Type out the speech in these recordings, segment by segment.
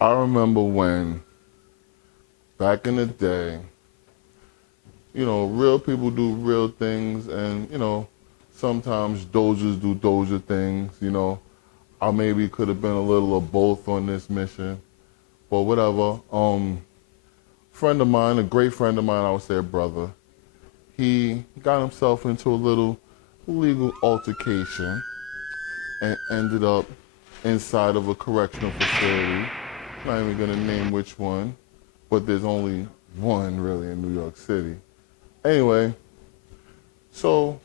I remember when, back in the day, real people do real things, and, sometimes dojers do doja things, I maybe could have been a little of both on this mission, but whatever. Friend of mine, a great friend of mine, I would say a brother, he got himself into a little legal altercation and ended up inside of a correctional facility. Not even gonna name which one, but there's only one really in New York City. Anyway, so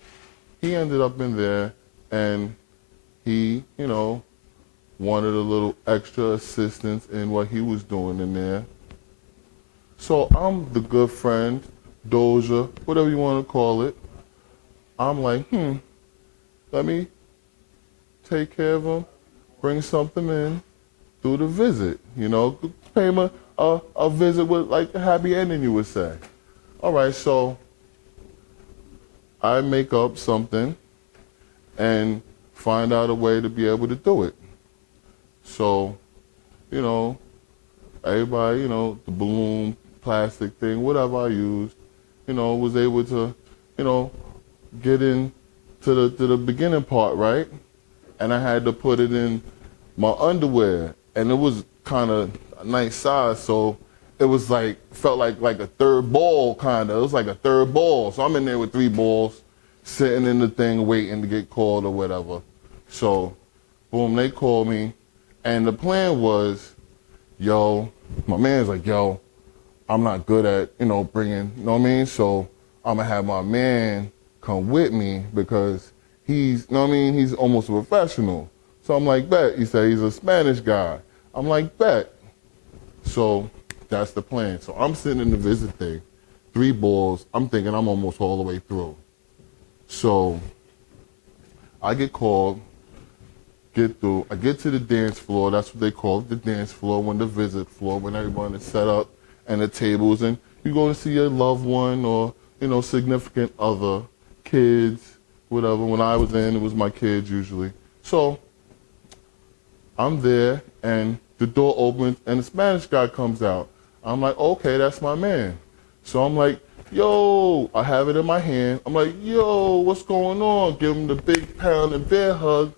he ended up in there, and he, wanted a little extra assistance in what he was doing in there. So I'm the good friend, doja, whatever you want to call it. I'm like, let me take care of him, bring something in, do the visit, pay him a visit with like a happy ending, you would say. All right, so I make up something and find out a way to be able to do it. So, everybody, the balloon, plastic thing, whatever I used, was able to, get in to the beginning part, right? And I had to put it in my underwear, and it was kind of a nice size, so it was felt like a third ball, kind of. It was like a third ball. So I'm in there with 3 balls, sitting in the thing, waiting to get called or whatever. So, boom, they called me, and the plan was, my man's like, I'm not good at, bringing, you know what I mean? So I'm gonna have my man come with me because he's, he's almost a professional. So I'm like, bet. He said he's a Spanish guy. I'm like, bet. So that's the plan. So I'm sitting in the visit thing, 3 balls. I'm thinking I'm almost all the way through. So I get called, get through. I get to the dance floor. That's what they call it, the dance floor, when the visit floor, when everyone is set up and the tables, and you go to see your loved one or, significant other, kids, whatever. When I was in, it was my kids usually. So I'm there, and the door opens, and the Spanish guy comes out. I'm like, okay, that's my man. So I'm like, yo, I have it in my hand. I'm like, yo, what's going on? Give him the big pound and bear hug.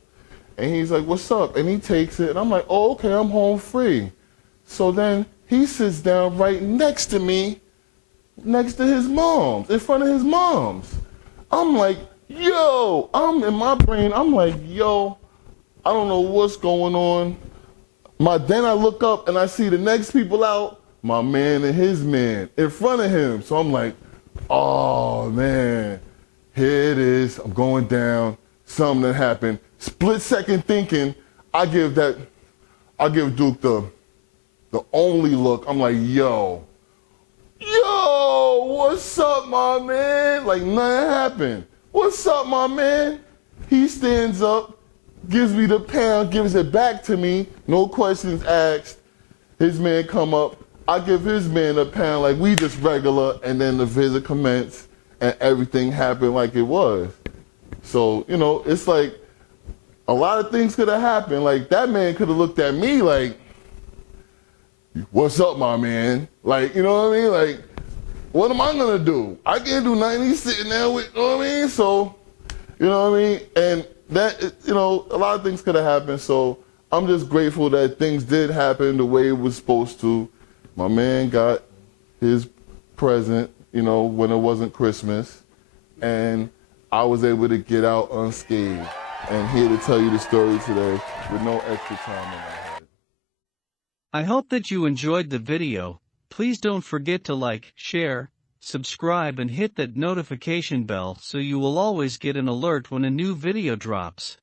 And he's like, what's up? And he takes it, and I'm like, oh, okay, I'm home free. So then he sits down right next to me, next to his mom's, in front of his mom's. I'm like, yo, I'm in my brain, I'm like, yo, I don't know what's going on. Then I look up and I see the next people out, my man and his man in front of him. So I'm like, oh man, here it is, I'm going down, something happened. Split second thinking, I give Duke the only look. I'm like, yo, what's up, my man? Like nothing happened. What's up, my man? He stands up, gives me the pound, gives it back to me, no questions asked. His man come up, I give his man a pound like we just regular, and then the visit commenced and everything happened like it was. So, it's like a lot of things could have happened. Like that man could have looked at me like, what's up, my man? Like, you know what I mean? Like, what am I gonna do? I can't do nothing. He's sitting there with, you know what I mean? So, you know what I mean? And that, a lot of things could have happened. So I'm just grateful that things did happen the way it was supposed to. My man got his present, when it wasn't Christmas. And I was able to get out unscathed. And here to tell you the story today with no extra time in my head. I hope that you enjoyed the video. Please don't forget to like, share, subscribe and hit that notification bell so you will always get an alert when a new video drops.